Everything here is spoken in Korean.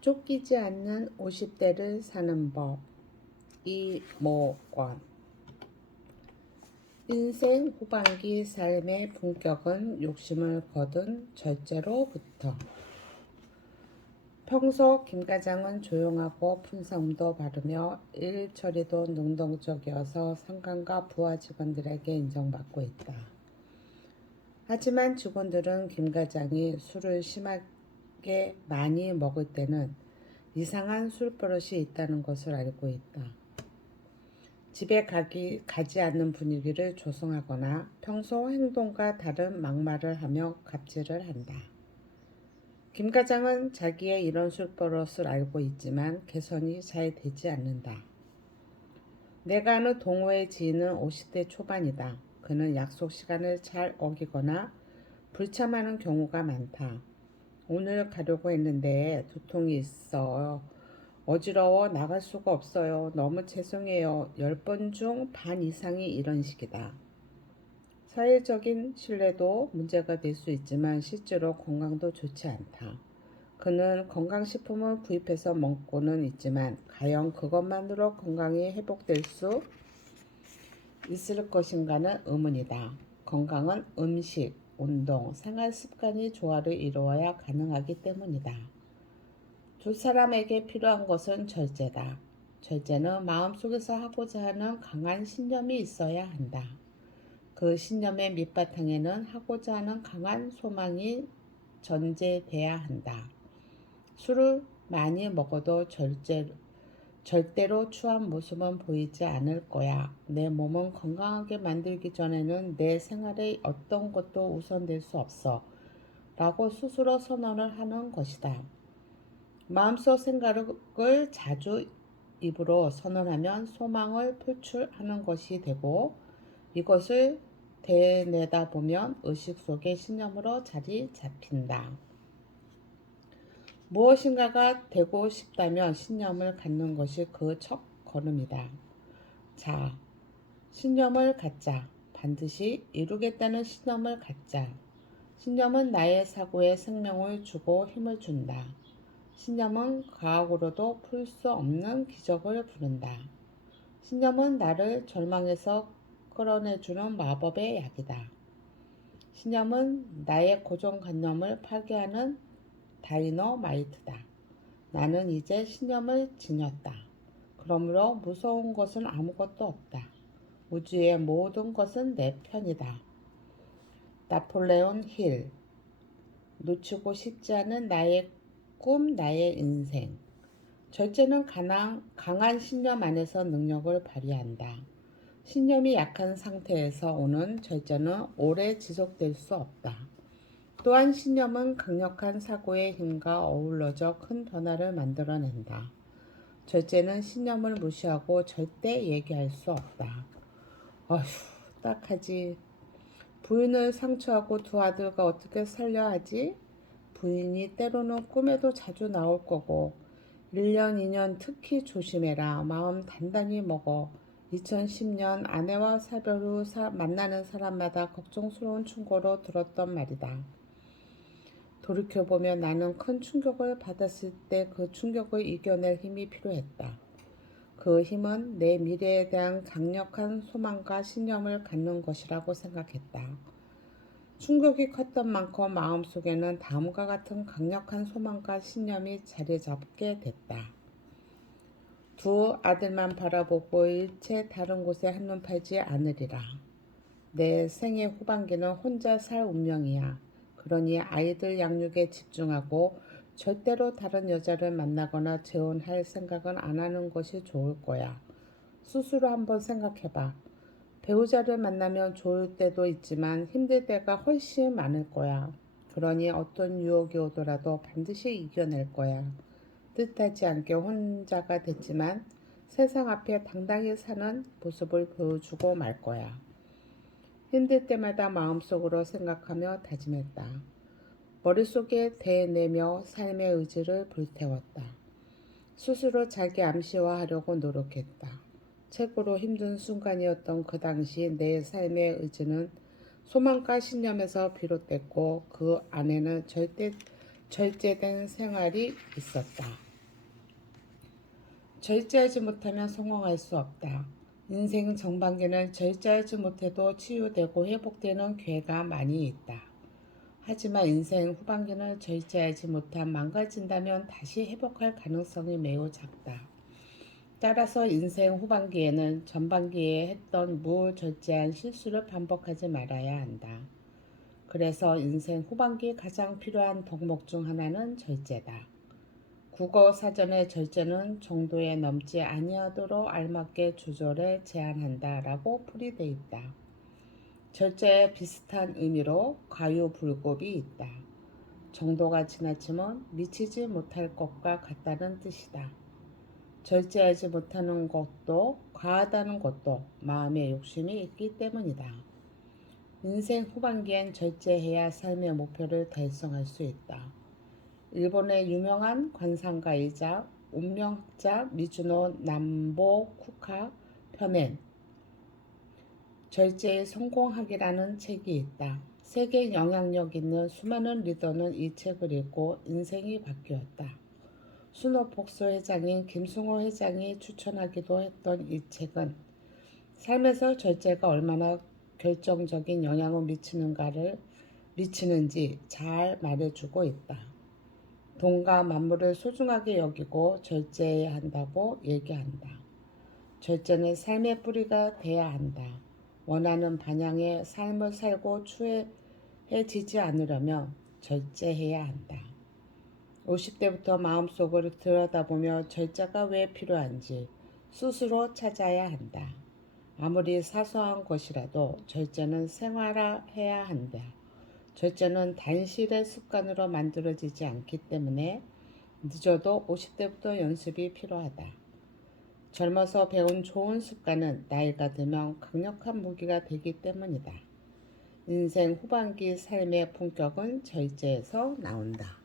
쫓기지 않는 50대를 사는 법. 이모권. 인생 후반기 삶의 본격은 욕심을 거둔 절제로부터. 평소 김 과장은 조용하고 품성도 바르며 일 처리도 능동적이어서 상관과 부하 직원들에게 인정받고 있다. 하지만 직원들은 김 과장이 술을 심하게 많이 먹을 때는 이상한 술버릇이 있다는 것을 알고 있다. 집에 가지 않는 분위기를 조성하거나 평소 행동과 다른 막말을 하며 갑질을 한다. 김 과장은 자기의 이런 술버릇을 알고 있지만 개선이 잘 되지 않는다. 내가 아는 동호회 지인은 50대 초반이다. 그는 약속 시간을 잘 어기거나 불참하는 경우가 많다. 오늘 가려고 했는데 두통이 있어. 어지러워 나갈 수가 없어요. 너무 죄송해요. 10번 중 반 이상이 이런 식이다. 사회적인 신뢰도 문제가 될 수 있지만 실제로 건강도 좋지 않다. 그는 건강식품을 구입해서 먹고는 있지만 과연 그것만으로 건강이 회복될 수 있을 것인가는 의문이다. 건강은 음식, 운동, 생활 습관이 조화를 이루어야 가능하기 때문이다. 두 사람에게 필요한 것은 절제다. 절제는 마음속에서 하고자 하는 강한 신념이 있어야 한다. 그 신념의 밑바탕에는 하고자 하는 강한 소망이 전제돼야 한다. 술을 많이 먹어도 절대로 추한 모습은 보이지 않을 거야. 내 몸은 건강하게 만들기 전에는 내 생활의 어떤 것도 우선될 수 없어. 라고 스스로 선언을 하는 것이다. 마음속 생각을 자주 입으로 선언하면 소망을 표출하는 것이 되고 이것을 되뇌다 보면 의식 속의 신념으로 자리 잡힌다. 무엇인가가 되고 싶다면 신념을 갖는 것이 그 첫 걸음이다. 자, 신념을 갖자. 반드시 이루겠다는 신념을 갖자. 신념은 나의 사고에 생명을 주고 힘을 준다. 신념은 과학으로도 풀 수 없는 기적을 부른다. 신념은 나를 절망에서 끌어내주는 마법의 약이다. 신념은 나의 고정관념을 파괴하는 다이너마이트다. 나는 이제 신념을 지녔다. 그러므로 무서운 것은 아무것도 없다. 우주의 모든 것은 내 편이다. 나폴레온 힐. 놓치고 싶지 않은 나의 꿈, 나의 인생. 절제는 강한 신념 안에서 능력을 발휘한다. 신념이 약한 상태에서 오는 절제는 오래 지속될 수 없다. 또한 신념은 강력한 사고의 힘과 어우러져 큰 변화를 만들어낸다. 절제는 신념을 무시하고 절대 얘기할 수 없다. 어휴, 딱하지. 부인을 상처하고 두 아들과 어떻게 살려 하지? 부인이 때로는 꿈에도 자주 나올 거고 1년, 2년 특히 조심해라. 마음 단단히 먹어. 2010년 아내와 사별 후 만나는 사람마다 걱정스러운 충고로 들었던 말이다. 돌이켜보면 나는 큰 충격을 받았을 때 그 충격을 이겨낼 힘이 필요했다. 그 힘은 내 미래에 대한 강력한 소망과 신념을 갖는 것이라고 생각했다. 충격이 컸던 만큼 마음속에는 다음과 같은 강력한 소망과 신념이 자리 잡게 됐다. 두 아들만 바라보고 일체 다른 곳에 한눈 팔지 않으리라. 내 생애 후반기는 혼자 살 운명이야. 그러니 아이들 양육에 집중하고 절대로 다른 여자를 만나거나 재혼할 생각은 안 하는 것이 좋을 거야. 스스로 한번 생각해봐. 배우자를 만나면 좋을 때도 있지만 힘들 때가 훨씬 많을 거야. 그러니 어떤 유혹이 오더라도 반드시 이겨낼 거야. 뜻하지 않게 혼자가 됐지만 세상 앞에 당당히 사는 모습을 보여주고 말 거야. 힘들 때마다 마음속으로 생각하며 다짐했다. 머릿속에 대내며 삶의 의지를 불태웠다. 스스로 자기 암시화하려고 노력했다. 최고로 힘든 순간이었던 그 당시 내 삶의 의지는 소망과 신념에서 비롯됐고 그 안에는 절제된 생활이 있었다. 절제하지 못하면 성공할 수 없다. 인생 전반기는 절제하지 못해도 치유되고 회복되는 기회가 많이 있다. 하지만 인생 후반기는 절제하지 못한 망가진다면 다시 회복할 가능성이 매우 작다. 따라서 인생 후반기에는 전반기에 했던 무절제한 실수를 반복하지 말아야 한다. 그래서 인생 후반기 가장 필요한 덕목 중 하나는 절제다. 국어 사전의 절제는 정도에 넘지 아니하도록 알맞게 조절해 제한한다 라고 풀이되어 있다. 절제에 비슷한 의미로 과유불급이 있다. 정도가 지나치면 미치지 못할 것과 같다는 뜻이다. 절제하지 못하는 것도 과하다는 것도 마음의 욕심이 있기 때문이다. 인생 후반기엔 절제해야 삶의 목표를 달성할 수 있다. 일본의 유명한 관상가이자 운명학자 미즈노 남보쿠카 펴낸 절제의 성공학이라는 책이 있다. 세계 영향력 있는 수많은 리더는 이 책을 읽고 인생이 바뀌었다. 순호폭스 회장인 김승호 회장이 추천하기도 했던 이 책은 삶에서 절제가 얼마나 결정적인 영향을 미치는지 잘 말해주고 있다. 돈과 만물을 소중하게 여기고 절제해야 한다고 얘기한다. 절제는 삶의 뿌리가 돼야 한다. 원하는 방향의 삶을 살고 추해지지 않으려면 절제해야 한다. 50대부터 마음속으로 들여다보며 절제가 왜 필요한지 스스로 찾아야 한다. 아무리 사소한 것이라도 절제는 생활화해야 한다. 절제는 단실의 습관으로 만들어지지 않기 때문에 늦어도 50대부터 연습이 필요하다. 젊어서 배운 좋은 습관은 나이가 들면 강력한 무기가 되기 때문이다. 인생 후반기 삶의 품격은 절제에서 나온다.